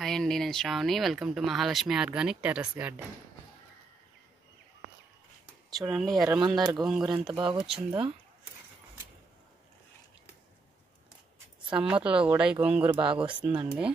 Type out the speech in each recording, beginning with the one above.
Hi అండి, నేను Shravani. Welcome to Mahalakshmi organic terrace garden. చూడండి ఎర్రమందార గోంగూర ఎంత బాగా వచ్చిందో. సమ్మర్లో కూడా ఈ గోంగూర బాగా వస్తుందండి.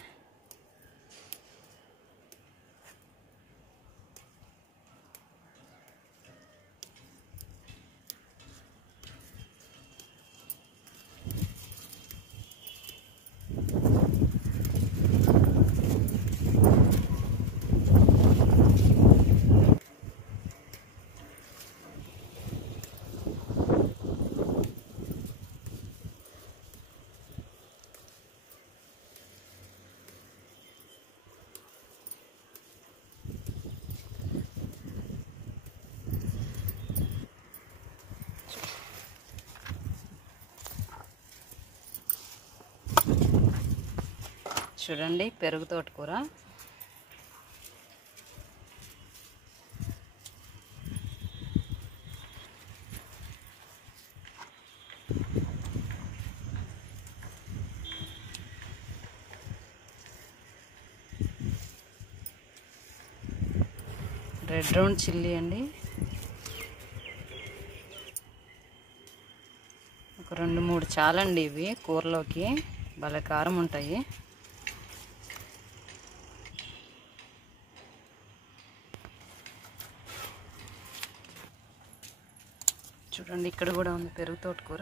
చూడండి పెరుగు తోటకూర. రెడ్ రౌండ్ చిల్లీ అండి. ఒక 2-3 చాలండి. ఇవి కూరలోకి భలే కారం ఉంటాయి. చూడండి ఇక్కడ కూడా ఉంది పెరుగు తోటకూర.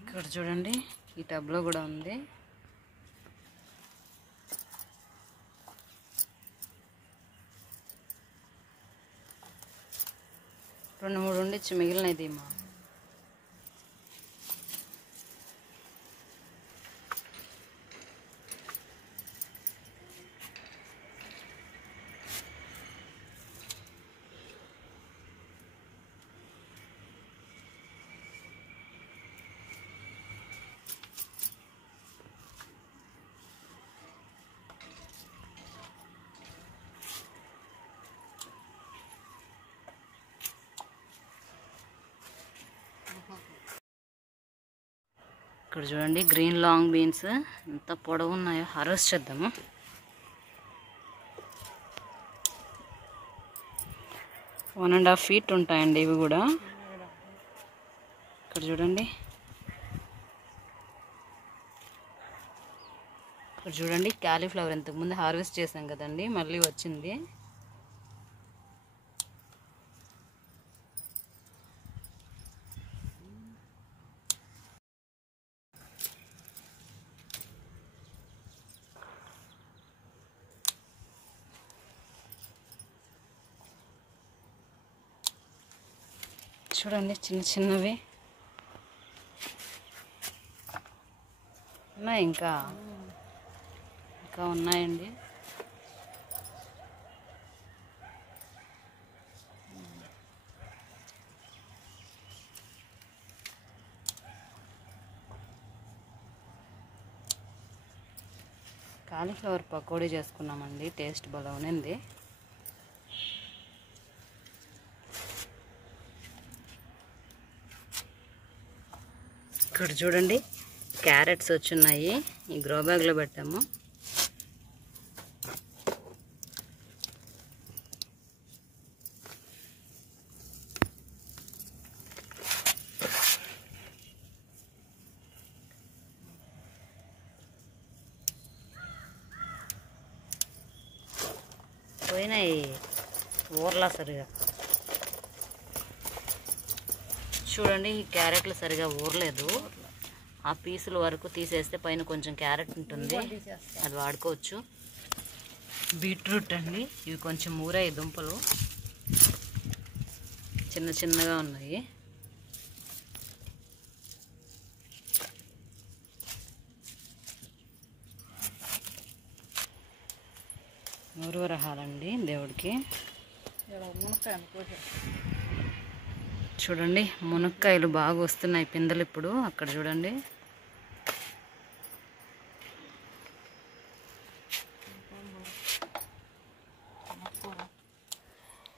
ఇక్కడ చూడండి ఈ టబ్లో కూడా ఉంది. రెండు మూడు ఉండిచ్చి మిగిలినది మా ఇక్కడ చూడండి గ్రీన్ లాంగ్ బీన్స్ ఎంత పొడవు ఉన్నాయో. హార్వెస్ట్ చేద్దాము. వన్ అండ్ హాఫ్ ఫీట్ ఉంటాయండి ఇవి కూడా. ఇక్కడ చూడండి, ఇక్కడ చూడండి క్యాలీఫ్లవర్ ఇంతకుముందు హార్వెస్ట్ చేసాం కదండి, మళ్ళీ వచ్చింది. చూడండి చిన్న చిన్నవి ఉన్నాయి, ఇంకా ఉన్నాయండి. కాలీఫ్లవర్ పకోడీ చేసుకున్నామండి, టేస్ట్ బాగా ఉంది. ఇక్కడ చూడండి క్యారెట్స్ వచ్చున్నాయి, ఈ గ్రో బ్యాగ్లో పెట్టాము. పోయినాయి ఊర్లా సరిగా. చూడండి ఈ క్యారెట్లు సరిగా ఊరలేదు. ఆ పీసుల వరకు తీసేస్తే పైన కొంచెం క్యారెట్ ఉంటుంది, అది వాడుకోవచ్చు. బీట్రూట్ అండి, ఇవి కొంచెం ఊరాయి దుంపలు, చిన్న చిన్నగా ఉన్నాయి. ఊరవరహాలండి దేవుడికి. చూడండి మునక్కాయలు బాగా వస్తున్నాయి పిందెలు ఇప్పుడు. అక్కడ చూడండి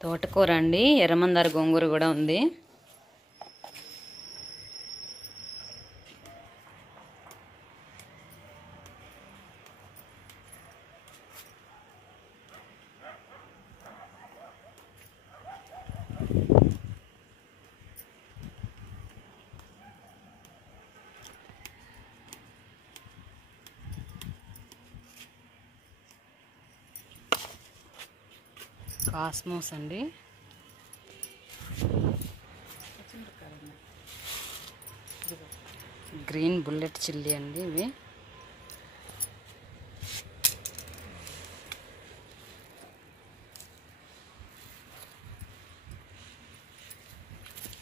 తోటకూర అండి, ఎర్రమందార గోంగూర కూడా ఉంది. కాస్మోస్ అండి, గ్రీన్ బుల్లెట్ చిల్లీ అండి ఇవి.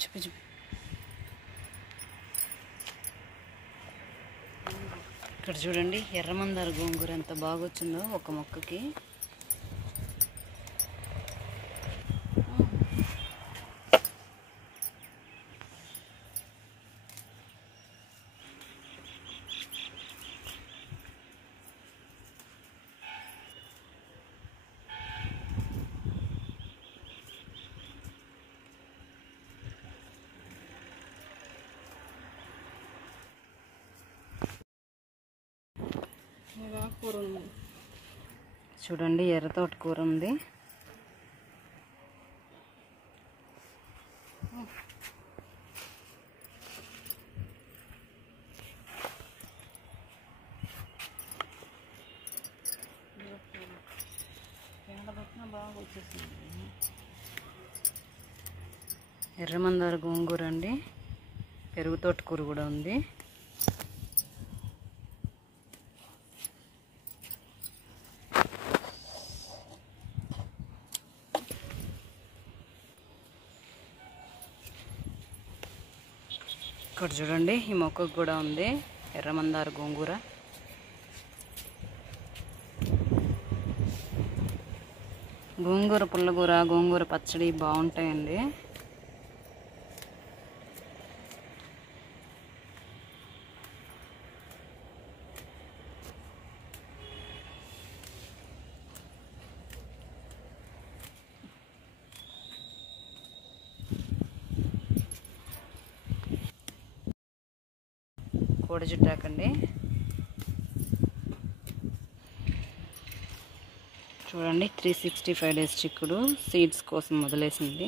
చూపి చూపి. ఇక్కడ చూడండి ఎర్రమందార గోంగూర ఎంత బాగా వచ్చిందో ఒక మొక్కకి. చూడండి ఎర్ర తోటకూర ఉంది. ఎర్రమందార గోంగూర అండి, పెరుగు తోటకూర కూడా ఉంది. ఇక్కడ చూడండి ఈ మొక్కకు కూడా ఉంది ఎర్రమందార గోంగూర. గోంగూర పుల్లగూర, గోంగూర పచ్చడి బాగుంటాయండి. కోడి చుట్టాకండి. చూడండి 365 days చిక్కుడు సీడ్స్ కోసం వదిలేసింది.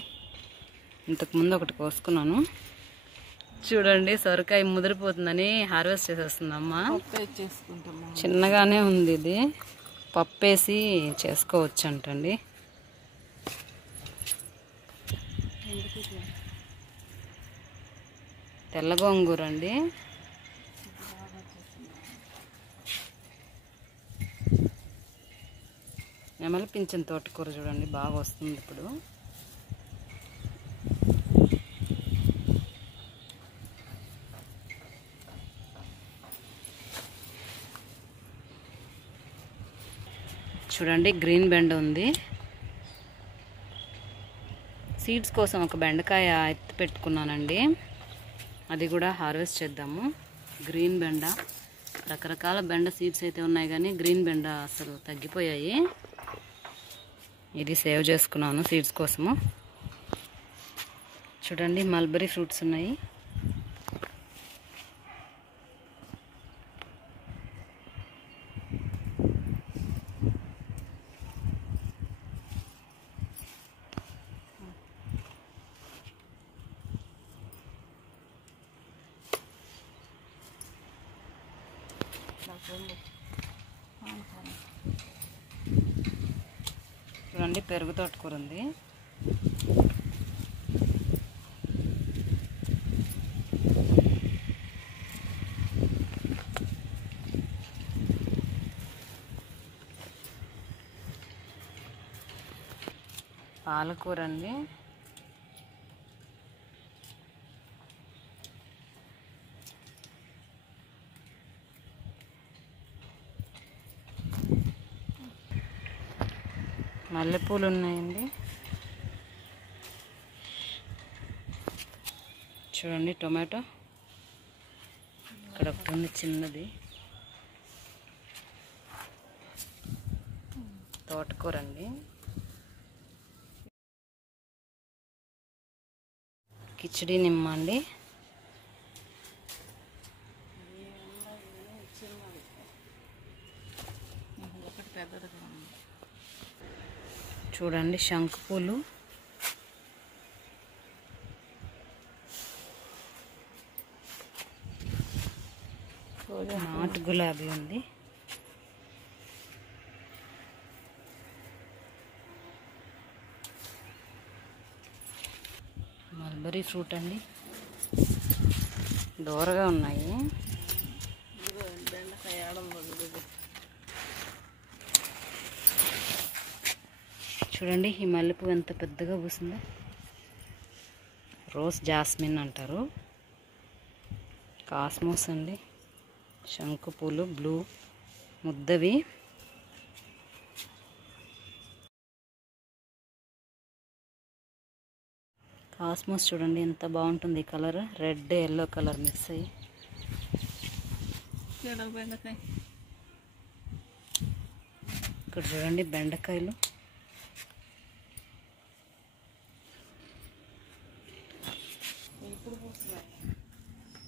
ఇంతకుముందు ఒకటి కోసుకున్నాను. చూడండి సొరకాయ ముదిరిపోతుందని హార్వెస్ట్ చేసేస్తుంది అమ్మ. చిన్నగానే ఉంది ఇది, పప్పేసి చేసుకోవచ్చు అంటండి. తెల్ల గోంగూర అండి. నెమలి పింఛన్ తోటకూర చూడండి బాగా వస్తుంది ఇప్పుడు. చూడండి గ్రీన్ బెండ ఉంది. సీడ్స్ కోసం ఒక బెండకాయ ఎత్తి పెట్టుకున్నానండి, అది కూడా హార్వెస్ట్ చేద్దాము. గ్రీన్ బెండ, రకరకాల బెండ సీడ్స్ అయితే ఉన్నాయి కానీ గ్రీన్ బెండ అసలు తగ్గిపోయాయి. ఇది సేవ్ చేసుకున్నాను సీడ్స్ కోసము. చూడండి మల్బరీ ఫ్రూట్స్ ఉన్నాయి. చూడండి పెరుగు తోటకూర ఉంది. పాలకూర అండి. మల్లెపూలు ఉన్నాయండి. చూడండి టొమాటో ఇక్కడ ఒకటి ఉంది చిన్నది. తోటకూర అండి. కిచిడి నిమ్మ అండి. చూడండి శంకు పూలు. నాటు గులాబీ ఉంది. మల్బరీ ఫ్రూట్ అండి, దూరగా ఉన్నాయి. చూడండి ఈ మల్లెపువ్వు ఎంత పెద్దగా పూసిందో. రోజ్ జాస్మిన్ అంటారు. కాస్మోస్ అండి, శంకు పూలు, బ్లూ ముద్దవి. కాస్మోస్ చూడండి ఎంత బాగుంటుంది colour, red yellow colour mix అయ్యి. ఇక్కడ చూడండి బెండకాయలు.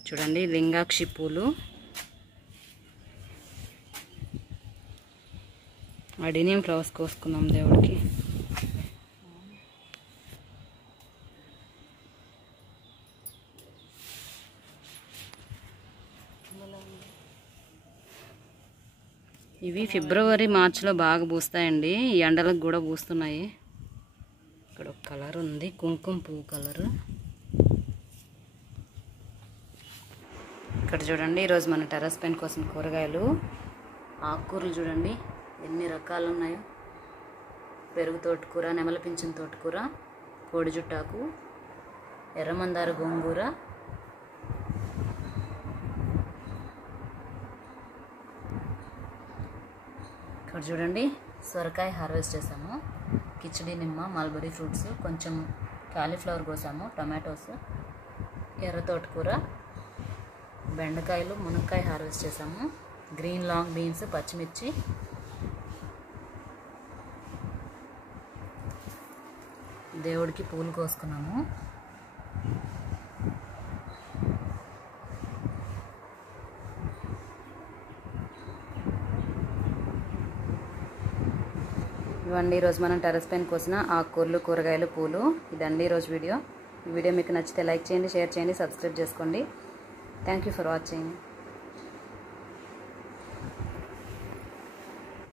చూడండి లింగాక్షి పూలు, అడినియం ఫ్లవర్స్ కోసుకుందాం దేవుడికి. ఇవి ఫిబ్రవరి మార్చిలో బాగా పూస్తాయండి, ఈ ఎండలకు కూడా పూస్తున్నాయి. ఇక్కడ ఒక కలర్ ఉంది, కుంకుమ పువ్వు కలరు. ఇక్కడ చూడండి ఈరోజు మన టెర్రస్ పైన కోసం కూరగాయలు, ఆకుకూరలు చూడండి ఎన్ని రకాలు ఉన్నాయో. పెరుగు తోటకూర, నెమల పింఛన్ తోటకూర, కోడి జుట్టాకు, ఎర్రమందార గోంగూర, ఇక్కడ చూడండి సొరకాయ హార్వెస్ట్ చేసాము, కిచిడి నిమ్మ, మల్బరీ ఫ్రూట్స్, కొంచెం కాలీఫ్లవర్ కోసాము, టమాటోస్, ఎర్ర తోటకూర, బెండకాయలు, మునక్కాయ హార్వెస్ట్ చేసాము, గ్రీన్ లాంగ్ బీన్స్, పచ్చిమిర్చి, దేవుడికి పూలు కోసుకున్నాము. ఇవన్నీ ఈరోజు మనం టెర్రస్ పైన కోసిన ఆకుకూరలు, కూరగాయలు, పూలు. ఇదండి ఈరోజు వీడియో. ఈ వీడియో మీకు నచ్చితే లైక్ చేయండి, షేర్ చేయండి, సబ్స్క్రైబ్ చేసుకోండి. Thank you for watching.